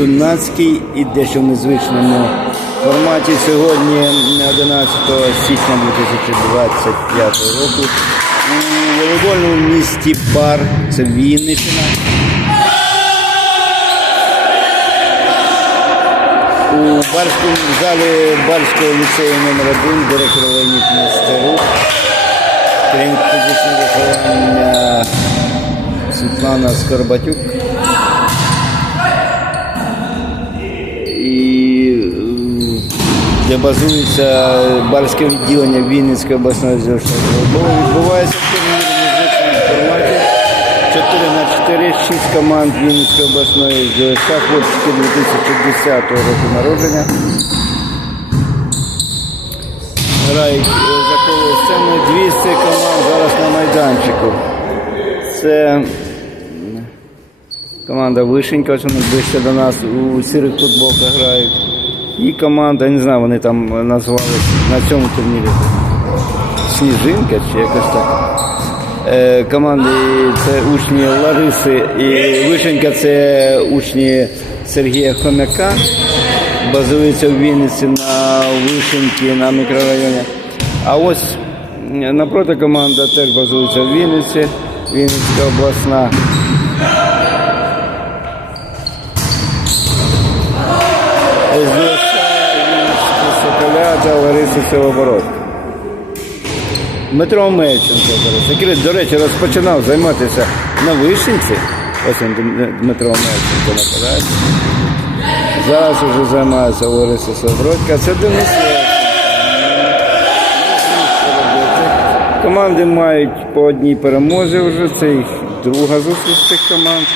юнацький і дещо в незвичному форматі. Сьогодні 11 січня 2025 року у волейбольному місті Бар, це Вінниччина. У барському в залі Барського ліцею номер 1 директор Леонід Нестерук, керівник фізичного виховання Світлана Скорбатюк. Де базується барське відділення Вінницької обласної футболу. Відбувається в форматі. 4 на 4, 6 команд Вінницької обласної ЗСК, хлопчики 2010 року народження. Грають е, за коло сцени 200 команд зараз на майданчику. Це команда Вишенька, вони ближче до нас у сірих футболках грають. І команда, я не знаю, вони там назвались на цьому турнірі. Сніжинка чи якось так. Е, команди це учні Лариси і Вишенька це учні Сергія Хомяка. Базується в Вінниці на Вишеньки на мікрорайоні. А ось напроти команда теж базується в Вінниці, Вінницька обласна. Та Лариса Силобород. Дмитро Мельченко зараз, який, до речі, розпочинав займатися на вишенці. Ось він Дм- Дмитро Мельченко нападає. Зараз вже займається Лариса Собродька. Це Денис. Команди мають по одній перемозі вже. Це їх друга зустріч цих команд.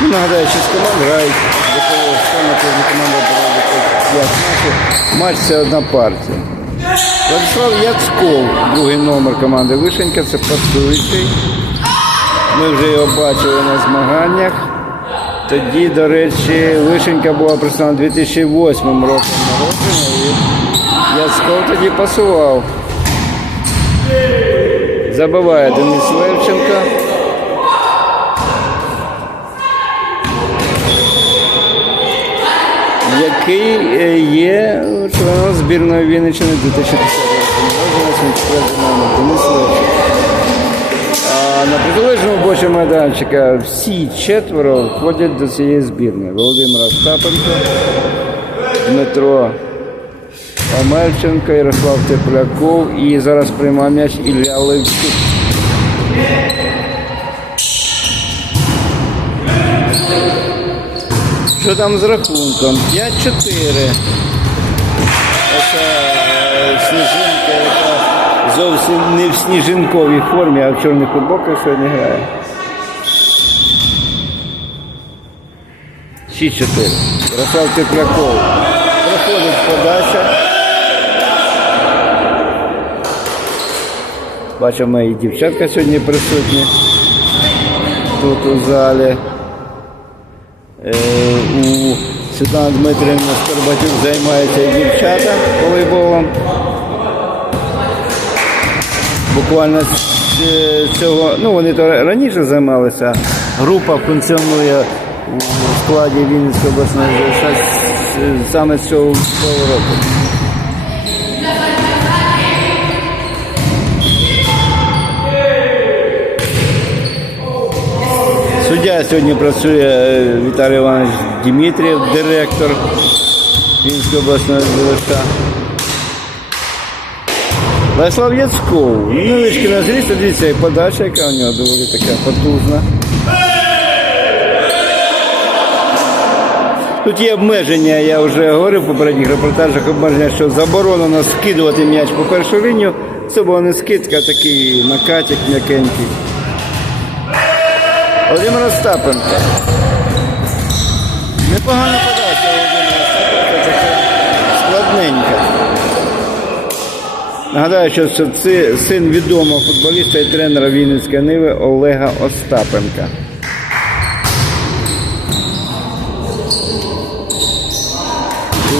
Ну, нагадаю, шість команд грають до того кожна команда по 5 матчів. Матч це одна партія. Владислав Яцков, другий номер команди Вишенька, це пасуючий. Ми вже його бачили на змаганнях. Тоді, до речі, Вишенька була представлена 2008 роком народження і Яцков тоді пасував. Забиває Денис Левченко. Який е, є членом збірної Вінниччини 2010 року. На протилежному бочі майданчика всі четверо входять до цієї збірної. Володимир Остапенко, Дмитро Омельченко, Ярослав Тепляков і зараз приймає м'яч Ілля Левчук. Що там з рахунком? 5-4. Оце е, сніжинка, зовсім не в сніжинковій формі, а в чорних футболках сьогодні грає. 6-4. Ярослав Тепляков. Проходить подача. Бачимо, і дівчатка сьогодні присутні тут у залі. Е, у Світлана Дмитрівна Скорбатюк займається дівчата волейболом. Буквально з е, цього, ну вони то раніше займалися. Група функціонує у складі Вінницької обласної саме з цього року. Суддя сьогодні працює е, Віталій Іванович Дмитрієв, директор Вінської обласної ЗВШ. Владислав Яцков. Невеличкий на зріст, дивіться, і подача, яка у нього доволі така потужна. Тут є обмеження, я вже говорив в попередніх репортажах, обмеження, що заборонено скидувати м'яч по першу лінію. Це була не скидка, а такий накатик м'якенький. Володимир Остапенко. Непогана подача Володимира Остапенка, така складненька. Нагадаю, що це син відомого футболіста і тренера Вінницької Ниви Олега Остапенка.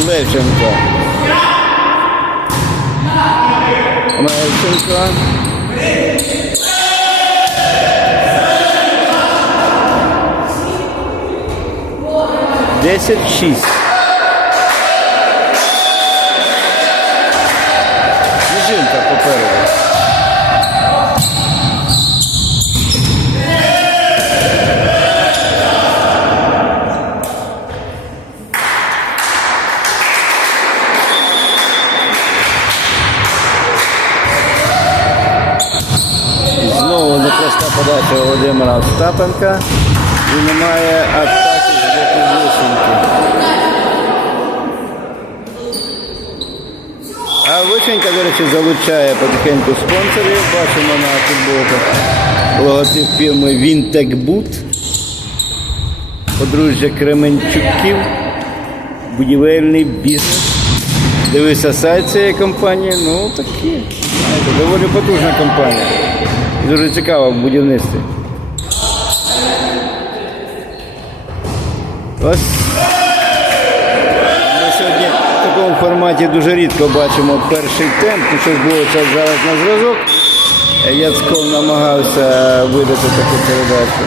Левченко. Левченко. 10-6. Снежинка попереду. Знову непроста подача Володимира Остапенка. І немає атаки з. А Вишенька, до речі, залучає потихеньку спонсорів. Бачимо на футболках логотип фірми Вінтекбут. Подружжя Кременчуків. Будівельний бізнес. Дивися сайт цієї компанії. Ну такі. Доволі потужна компанія. Дуже цікава в будівництві. Ось ми сьогодні в такому форматі дуже рідко бачимо перший темп. Ну, щось було це зараз на зразок. Яцков намагався видати таку передачу.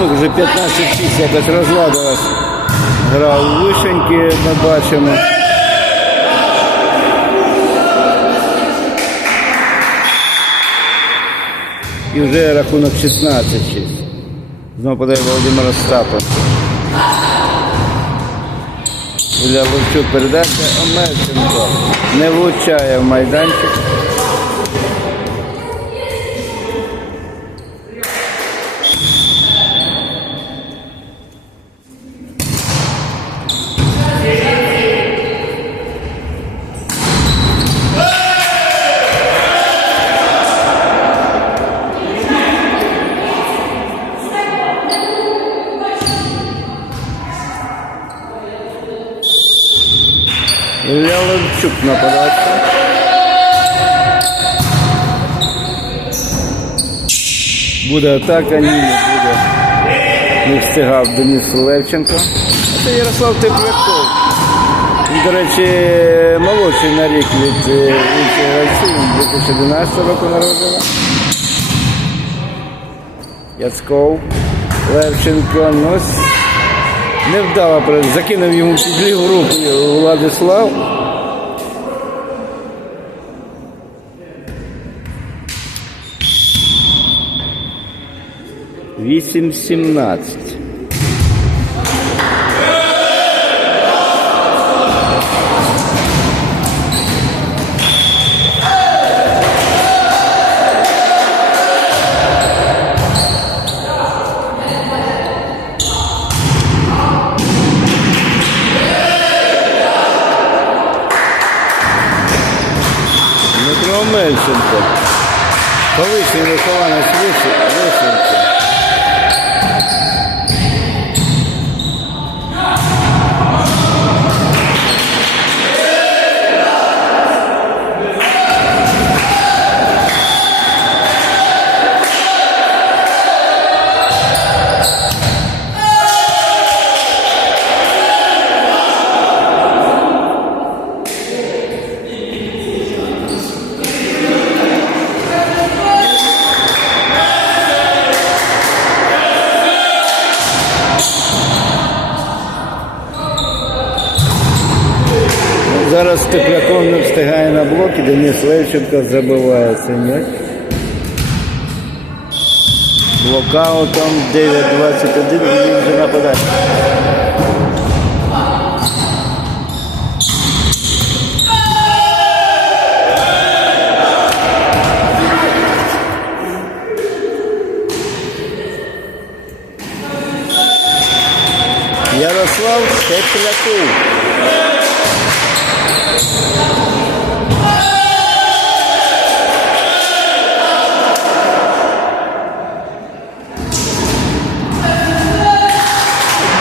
Рахунок вже 15-6, якось розладилась гра у вишеньки, ми бачимо. І вже рахунок 16-6. Знову подає Володимир Остапов. Ілля Левчук передача Омельченко. Не влучає в майданчик. Ілля Левчук на подачу. Буде атака, ні, не буде. Не встигав Денис Левченко. Це Ярослав Тепляков. Він, до речі, молодший на рік від інших гравців, він 2011 року народження. Яцков, Левченко, ну, невдало закинув йому під ліву руку Владислав. Вісім сімнадцять. Мельченко. Повищений вихованець Виши- Денис Левченко забиває цей м'яч. Блокаутом 9-21 і він вже нападає. Ярослав Тепляков.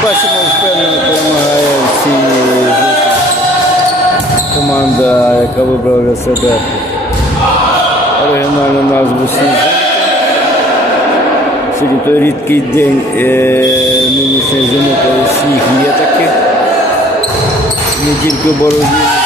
Бачимо, впевнено перемагає в цій команда, яка вибрала для себе оригінальну назву Сніжинка. Сьогодні той рідкий день е, нинішньої зими, коли сніг є таких, Не тільки в Бородіні,